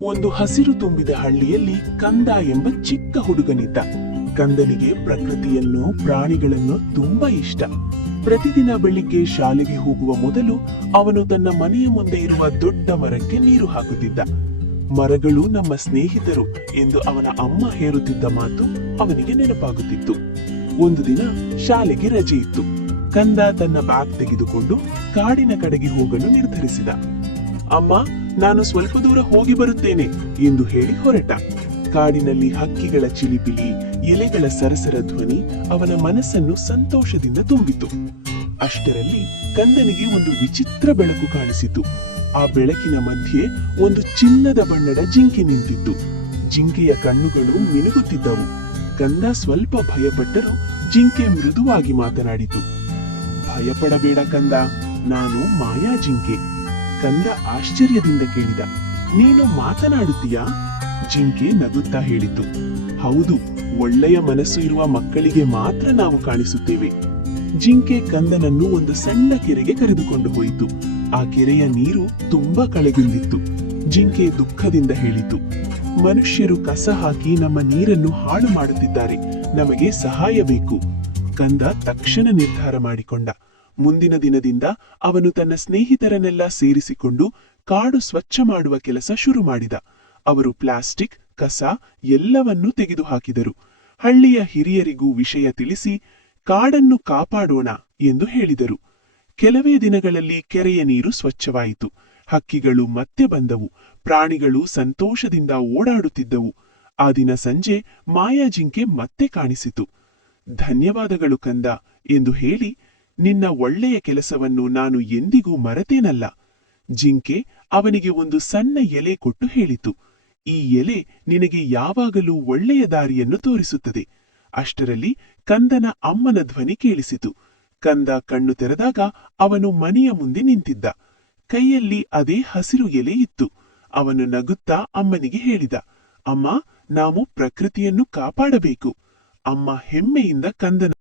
ಒಂದು ಹಸಿರು ತುಂಬಿದ ಹಳ್ಳಿಯಲ್ಲಿ ಕಂದ ಎಂಬ ಚಿಕ್ಕ ಹುಡುಗನಿದ್ದ. ಕಂದನಿಗೆ ಪ್ರಕೃತಿಯನ್ನು, ಪ್ರಾಣಿಗಳನ್ನು ತುಂಬಾ ಇಷ್ಟ. ಪ್ರತಿದಿನ ಬೆಳಿಗ್ಗೆ ಶಾಲೆಗೆ ಹೋಗುವ ಮೊದಲು ಅವನು ತನ್ನ ಮನೆಯ ಮುಂದೆ ಇರುವ ದೊಡ್ಡ ಮರಕ್ಕೆ ನೀರು ಹಾಕುತ್ತಿದ್ದ. ಮರಗಳು ನಮ್ಮ ಸ್ನೇಹಿತರು ಎಂದು ಅವನ ಅಮ್ಮ ಹೇರುತ್ತಿದ್ದ ಮಾತು ಅವನಿಗೆ ನೆನಪಾಗುತ್ತಿತ್ತು. ಒಂದು ದಿನ ಶಾಲೆಗೆ ರಜೆ ಇತ್ತು. ಕಂದ ತನ್ನ ಬ್ಯಾಗ್ ತೆಗೆದುಕೊಂಡು ಕಾಡಿನ ಕಡೆಗೆ ಹೋಗಲು ನಿರ್ಧರಿಸಿದ. ಅಮ್ಮ, ನಾನು ಸ್ವಲ್ಪ ದೂರ ಹೋಗಿ ಬರುತ್ತೇನೆ ಎಂದು ಹೇಳಿ ಹೊರಟ. ಕಾಡಿನಲ್ಲಿ ಹಕ್ಕಿಗಳ ಚಿಲಿಪಿಲಿ, ಎಲೆಗಳ ಸರಸರ ಧ್ವನಿ ಅವನ ಮನಸ್ಸನ್ನು ಸಂತೋಷದಿಂದ ತುಂಬಿತು. ಅಷ್ಟರಲ್ಲಿ ಕಂದನಿಗೆ ಒಂದು ವಿಚಿತ್ರ ಬೆಳಕು ಕಾಣಿಸಿತು. ಆ ಬೆಳಕಿನ ಮಧ್ಯೆ ಒಂದು ಚಿನ್ನದ ಬಣ್ಣದ ಜಿಂಕೆ ನಿಂತಿತ್ತು. ಜಿಂಕೆಯ ಕಣ್ಣುಗಳು ಮಿನುಗುತ್ತಿದ್ದವು. ಕಂದ ಸ್ವಲ್ಪ ಭಯಪಟ್ಟರೂ ಜಿಂಕೆ ಮೃದುವಾಗಿ ಮಾತನಾಡಿತು. ಭಯಪಡಬೇಡ ಕಂದ, ನಾನು ಮಾಯಾ ಜಿಂಕೆ. ಕಂದ ಆಶ್ಚರ್ಯದಿಂದ ಕೇಳಿದ, ನೀನು ಮಾತನಾಡುತ್ತೀಯಾ? ಜಿಂಕೆ ನಗುತ್ತಾ ಹೇಳಿತು, ಹೌದು, ಒಳ್ಳೆಯ ಮನಸ್ಸು ಇರುವ ಮಕ್ಕಳಿಗೆ ಮಾತ್ರ ನಾವು ಕಾಣಿಸುತ್ತೇವೆ. ಜಿಂಕೆ ಕಂದನನ್ನು ಒಂದು ಸಣ್ಣ ಕೆರೆಗೆ ಕರೆದುಕೊಂಡು ಹೋಯಿತು. ಆ ಕೆರೆಯ ನೀರು ತುಂಬಾ ಕಳೆಗುಂದಿತ್ತು. ಜಿಂಕೆ ದುಃಖದಿಂದ ಹೇಳಿತು, ಮನುಷ್ಯರು ಕಸ ಹಾಕಿ ನಮ್ಮ ನೀರನ್ನು ಹಾಳು ಮಾಡುತ್ತಿದ್ದಾರೆ, ನಮಗೆ ಸಹಾಯ ಬೇಕು. ಕಂದ ತಕ್ಷಣ ನಿರ್ಧಾರ ಮಾಡಿಕೊಂಡ. ಮುಂದಿನ ದಿನದಿಂದ ಅವನು ತನ್ನ ಸ್ನೇಹಿತರನ್ನೆಲ್ಲ ಸೇರಿಸಿಕೊಂಡು ಕಾಡು ಸ್ವಚ್ಛ ಮಾಡುವ ಕೆಲಸ ಶುರು ಮಾಡಿದ. ಅವರು ಪ್ಲಾಸ್ಟಿಕ್, ಕಸ ಎಲ್ಲವನ್ನೂ ತೆಗೆದುಹಾಕಿದರು. ಹಳ್ಳಿಯ ಹಿರಿಯರಿಗೂ ವಿಷಯ ತಿಳಿಸಿ ಕಾಡನ್ನು ಕಾಪಾಡೋಣ ಎಂದು ಹೇಳಿದರು. ಕೆಲವೇ ದಿನಗಳಲ್ಲಿ ಕೆರೆಯ ನೀರು ಸ್ವಚ್ಛವಾಯಿತು. ಹಕ್ಕಿಗಳು ಮತ್ತೆ ಬಂದವು. ಪ್ರಾಣಿಗಳು ಸಂತೋಷದಿಂದ ಓಡಾಡುತ್ತಿದ್ದವು. ಆ ದಿನ ಸಂಜೆ ಮಾಯಾ ಜಿಂಕೆ ಮತ್ತೆ ಕಾಣಿಸಿತು. ಧನ್ಯವಾದಗಳು ಕಂದ ಎಂದು ಹೇಳಿ, ನಿನ್ನ ಒಳ್ಳೆಯ ಕೆಲಸವನ್ನು ನಾನು ಎಂದಿಗೂ ಮರೆತೇನಲ್ಲ. ಜಿಂಕೆ ಅವನಿಗೆ ಒಂದು ಸಣ್ಣ ಎಲೆ ಕೊಟ್ಟು ಹೇಳಿತು, ಈ ಎಲೆ ನಿನಗೆ ಯಾವಾಗಲೂ ಒಳ್ಳೆಯ ದಾರಿಯನ್ನು ತೋರಿಸುತ್ತದೆ. ಅಷ್ಟರಲ್ಲಿ ಕಂದನ ಅಮ್ಮನ ಧ್ವನಿ ಕೇಳಿಸಿತು. ಕಂದ ಕಣ್ಣು ತೆರೆದಾಗ ಅವನು ಮನೆಯ ಮುಂದೆ ನಿಂತಿದ್ದ. ಕೈಯಲ್ಲಿ ಅದೇ ಹಸಿರು ಎಲೆ ಇತ್ತು. ಅವನು ನಗುತ್ತಾ ಅಮ್ಮನಿಗೆ ಹೇಳಿದ, ಅಮ್ಮ, ನಾವು ಪ್ರಕೃತಿಯನ್ನು ಕಾಪಾಡಬೇಕು. ಅಮ್ಮ ಹೆಮ್ಮೆಯಿಂದ ಕಂದನ